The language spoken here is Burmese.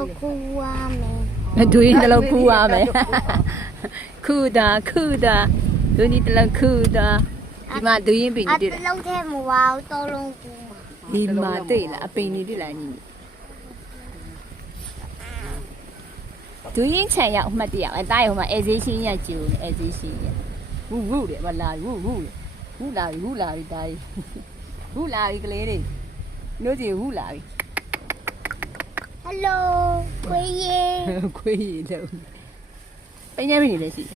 လို့ခူဝါမယ် ဒူရင်တလုံးခူရမယ်ခူတာဒူနီတလုံးခူတာဒီမှာဒူရင်ပင် အ နေ တ တွေ့ လုံးထဲမဝါဘူးတော့လုံးကူ ဒီမှာတွေ့လားအပင်နေတွေ့လားညီဒူရင်ချန်ရောက်မှတ်တရအောင်တားရဟိုမှာအဲဈေးရှင်းရကျူအဲဈေးရှင်းရဝူတယ်မလာဝူလာပြီတားရီဝူလာပြီကလေးတွေနိုးစီဝူလာပြီ ဟယ်လိုခွေးရေ ခွေးရည်လုံးပညာမင်းနေလည်းရှိ